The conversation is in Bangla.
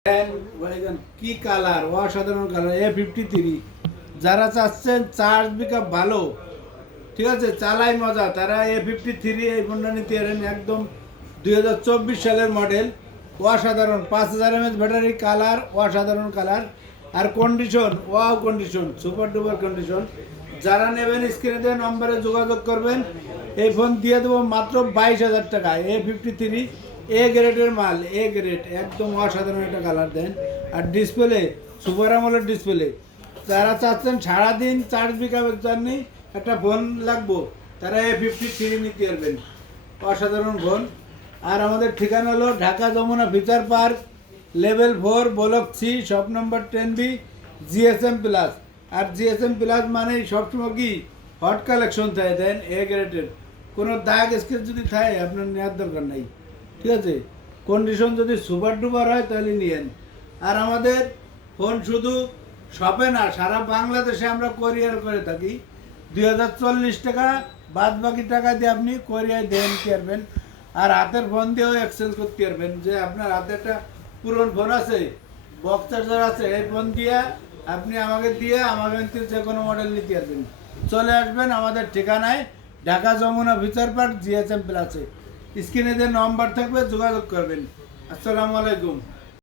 কি কালার, অসাধারণ কালার A53। যারা চাচ্ছেন চার্জ পিকআপ ভালো, ঠিক আছে, চালাই মজা, তারা A53 এই ফোনটা নিতে পারেন। একদম 2024 সালের মডেল, অসাধারণ 5000 mAh ব্যাটারি, কালার অসাধারণ কালার, আর condition wow condition, super duper condition. যারা নেবেন স্ক্রিনে দেওয়া নম্বরে যোগাযোগ করবেন। এই ফোন দিয়ে দেবো মাত্র 22,000 টাকা। A53 এ গ্রেডের মাল, এ গ্রেড, একদম অসাধারণ একটা কালার দেন। আর ডিসপ্লে সুপার আমলের ডিসপ্লে। যারা চাচ্ছেন সারাদিন চার্জ পিকআপের জন্য একটা ফোন লাগবো, তারা A53 নিতে পারবেন। অসাধারণ ফোন। আর আমাদের ঠিকানা হলো Dhaka Jamuna feature park, level 4, block C, shop number 10B, GSM plus. আর GSM প্লাস মানে সবসময় কি হট কালেকশন থাকে, দেন এ গ্রেডের। কোনো দাগ স্কেচ যদি থাকে আপনার নেওয়ার দরকার নাই, ঠিক আছে। কন্ডিশন যদি সুপার ডুপার হয় তাহলে নিয়েন। আর আমাদের ফোন শুধু শপে না, সারা বাংলাদেশে আমরা কোরিয়ার করে থাকি। 2040 টাকা, বাদ বাকি টাকা দিয়ে আপনি কোরিয়ায় দিয়ে নিতে পারবেন। আর হাতের ফোন দিয়েও এক্সচেঞ্জ করতে পারবেন। যে আপনার হাতে একটা পুরনো ফোন আছে, বক্স চার্জার আছে, এই ফোন দিয়ে আপনি আমাকে দিয়ে আমাকে যে কোনো মডেল নিতে পারবেন। চলে আসবেন আমাদের ঠিকানায়, Dhaka Jamuna feature park, GSM প্লাসে। স্ক্রিনে যে নম্বর থাকবে যোগাযোগ করবেন। আসসালামু আলাইকুম।